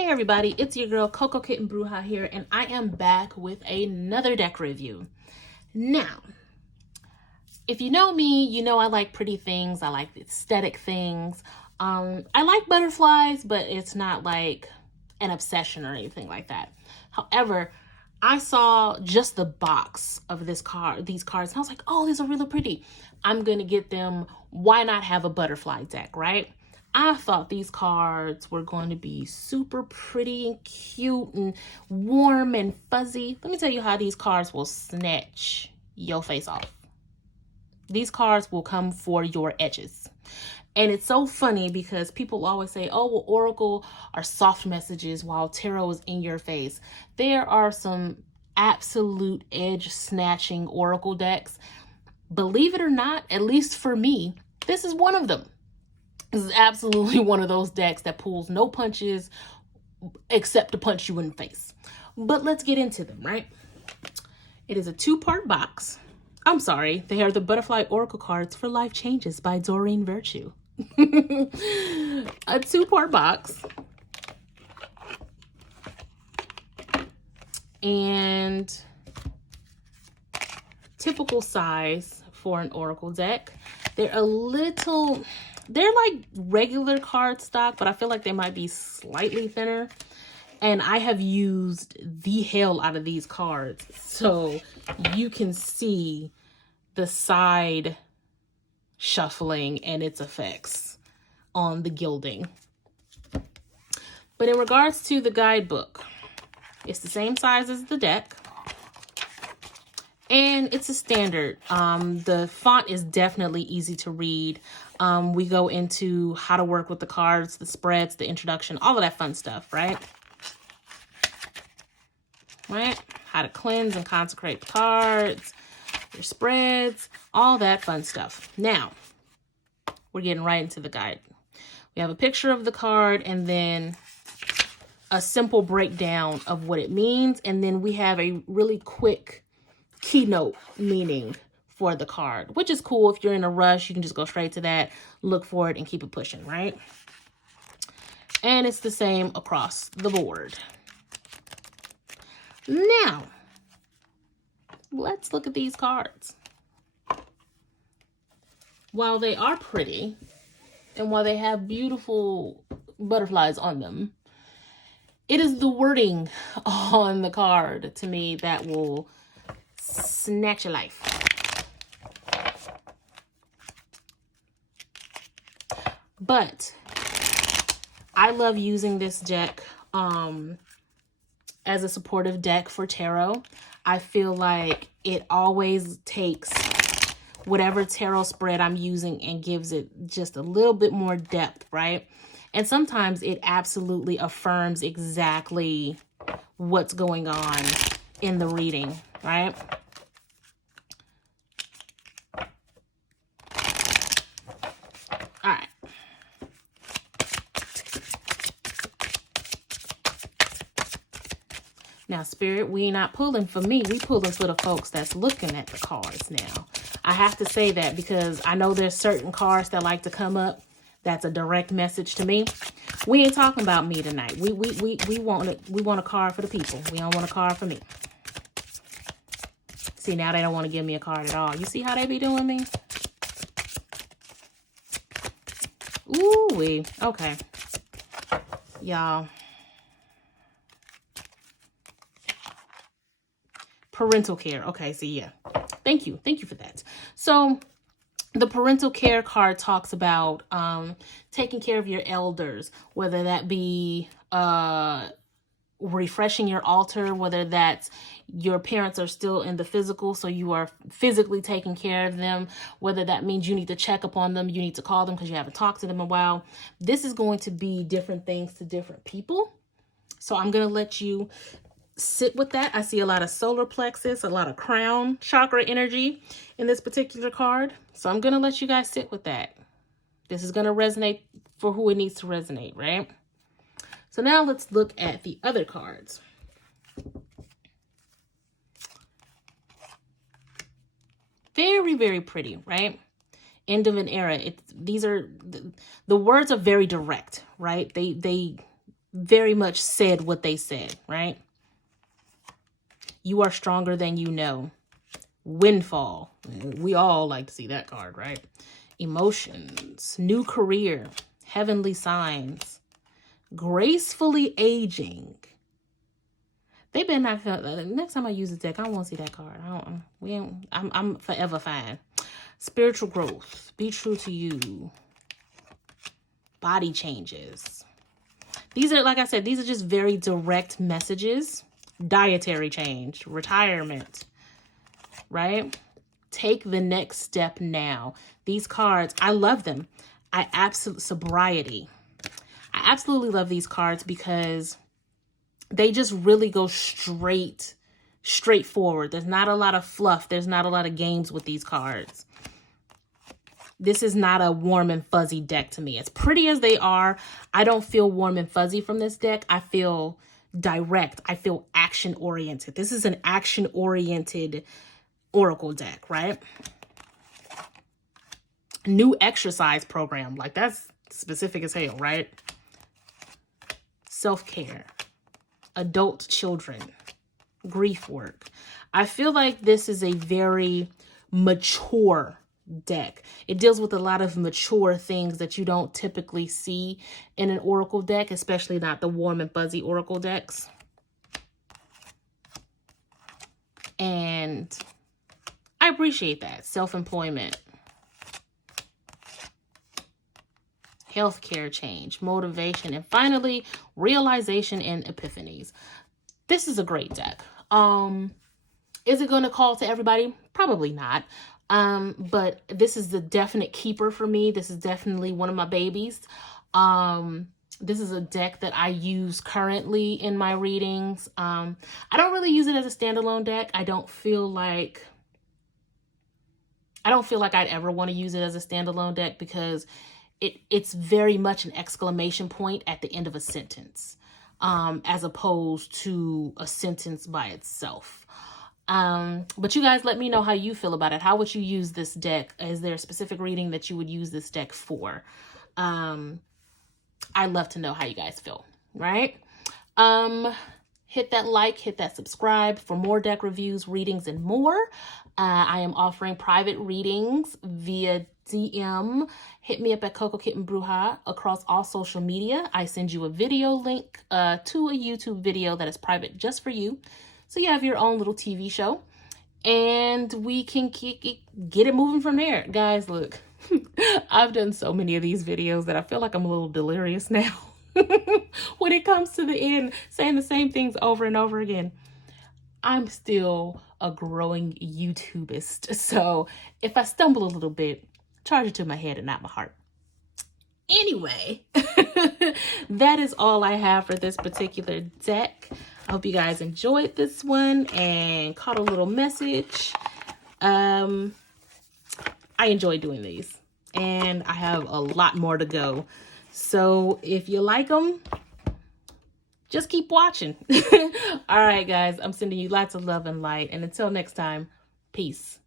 Hey everybody, it's your girl Coco Kitten Bruja here, and I am back with another deck review. Now, if you know me, you know I like pretty things, I like aesthetic things. I like butterflies, but it's not like an obsession or anything like that. However, I saw just the box of these cards, and I was like, oh, these are really pretty. I'm gonna get them. Why not have a butterfly deck, right? I thought these cards were going to be super pretty and cute and warm and fuzzy. Let me tell you how these cards will snatch your face off. These cards will come for your edges. And it's so funny because people always say, oh, well, Oracle are soft messages while Tarot is in your face. There are some absolute edge snatching Oracle decks. Believe it or not, at least for me, this is one of them. This is absolutely one of those decks that pulls no punches except to punch you in the face. But let's get into them, right? It is a two-part box. I'm sorry, they are the Butterfly Oracle cards for Life Changes by Doreen Virtue. A two-part box. And typical size for an Oracle deck. They're like regular cardstock, but I feel like they might be slightly thinner. And I have used the hell out of these cards, so you can see the side shuffling and its effects on the gilding. But in regards to the guidebook, it's the same size as the deck. And it's a standard. The font is definitely easy to read. We go into how to work with the cards, the spreads, the introduction, all of that fun stuff, right? Right? How to cleanse and consecrate the cards, your spreads, all that fun stuff. Now, we're getting right into the guide. We have a picture of the card and then a simple breakdown of what it means. And then we have a really quick keynote meaning for the card, which is cool. If you're in a rush, you can just go straight to that, look for it, and keep it pushing, right? And it's the same across the board. Now, let's look at these cards. While they are pretty, and while they have beautiful butterflies on them, it is the wording on the card, to me, that will snatch your life. But I love using this deck as a supportive deck for tarot. I feel like it always takes whatever tarot spread I'm using and gives it just a little bit more depth, right? And sometimes it absolutely affirms exactly what's going on in the reading, right? All right. Now, Spirit, we not pulling for me. We pulling for the folks that's looking at the cards now. I have to say that because I know there's certain cards that like to come up. That's a direct message to me. We ain't talking about me tonight. We want a card for the people. We don't want a card for me. See, now they don't want to give me a card at all. You see how they be doing me? Ooh-wee. Okay. Y'all. Parental care. Okay, so yeah. Thank you. Thank you for that. So the parental care card talks about taking care of your elders, whether that be refreshing your altar, whether that's your parents are still in the physical, so you are physically taking care of them, whether that means you need to check up on them, you need to call them because you haven't talked to them in a while. This is going to be different things to different people. So I'm going to let you sit with that. I see a lot of solar plexus, a lot of crown chakra energy in this particular card. So I'm going to let you guys sit with that. This is going to resonate for who it needs to resonate, right? So now let's look at the other cards. Very, very pretty, right? End of an era. These are the words are very direct, right? They very much said what they said, right? You are stronger than you know. Windfall. We all like to see that card, right? Emotions. New career. Heavenly signs. Gracefully aging. They better not feel, next time I use this deck, I won't see that card. I'm forever fine. Spiritual growth. Be true to you. Body changes. These are, like I said, these are just very direct messages. Dietary change. Retirement. Right? Take the next step now. These cards, I love them. Sobriety. I absolutely love these cards because they just really go straightforward. There's not a lot of fluff. There's not a lot of games with these cards. This is not a warm and fuzzy deck to me. As pretty as they are, I don't feel warm and fuzzy from this deck. I feel direct. I feel action-oriented. This is an action-oriented oracle deck, right? New exercise program. Like, that's specific as hell, right? Self-care. Adult children. Grief work. I feel like this is a very mature deck. It deals with a lot of mature things that you don't typically see in an oracle deck, especially not the warm and fuzzy oracle decks. And I appreciate that. Self-employment. Healthcare change, motivation, and finally, realization and epiphanies. This is a great deck. Is it going to call to everybody? Probably not. But this is the definite keeper for me. This is definitely one of my babies. This is a deck that I use currently in my readings. I don't really use it as a standalone deck. I don't feel like I'd ever want to use it as a standalone deck because it's very much an exclamation point at the end of a sentence, as opposed to a sentence by itself. But you guys let me know how you feel about it. How would you use this deck? Is there a specific reading that you would use this deck for? I'd love to know how you guys feel, right? Hit that like, hit that subscribe for more deck reviews, readings, and more. I am offering private readings via DM. Hit me up at Coco Kitten Bruja across all social media. I send you a video link to a YouTube video that is private just for you. So you have your own little TV show. And we can get it moving from there. Guys, look. I've done so many of these videos that I feel like I'm a little delirious now. When it comes to the end, saying the same things over and over again. I'm still a growing YouTubeist. So if I stumble a little bit, charge it to my head and not my heart. Anyway, that is all I have for this particular deck. I hope you guys enjoyed this one and caught a little message. I enjoy doing these and I have a lot more to go. So if you like them, just keep watching. All right, guys, I'm sending you lots of love and light. And until next time, peace.